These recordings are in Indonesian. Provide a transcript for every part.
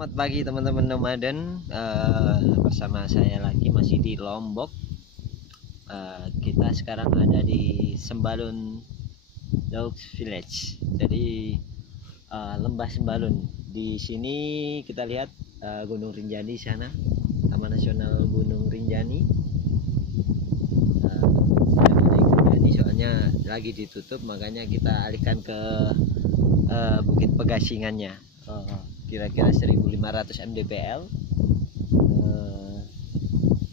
Selamat pagi teman-teman nomaden. Bersama saya lagi masih di Lombok. Kita sekarang ada di Sembalun Dogs Village. Jadi lembah Sembalun. Di sini kita lihat Gunung Rinjani sana, Taman Nasional Gunung Rinjani. Soalnya lagi ditutup, makanya kita alihkan ke Bukit Pegasingannya. Kira-kira 1500 mdpl.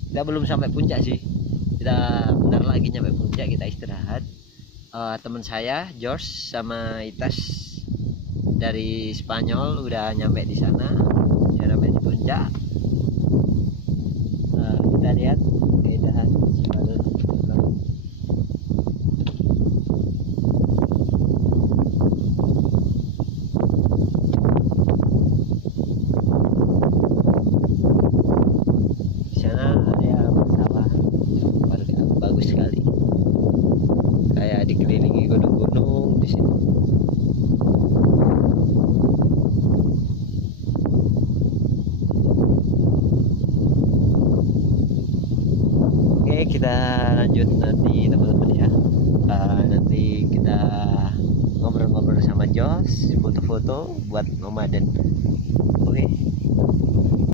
Kita belum sampai puncak sih, kita bentar lagi nyampe puncak, kita istirahat. Teman saya George sama Itas dari Spanyol udah nyampe di sana, udah nyampe di puncak. Kita lihat keindahan Sembalun. Bagus sekali, kayak dikelilingi gunung-gunung di sini. Oke, kita lanjut nanti teman-teman ya. Nanti kita ngobrol-ngobrol sama Jos, foto-foto buat nomaden. Oke.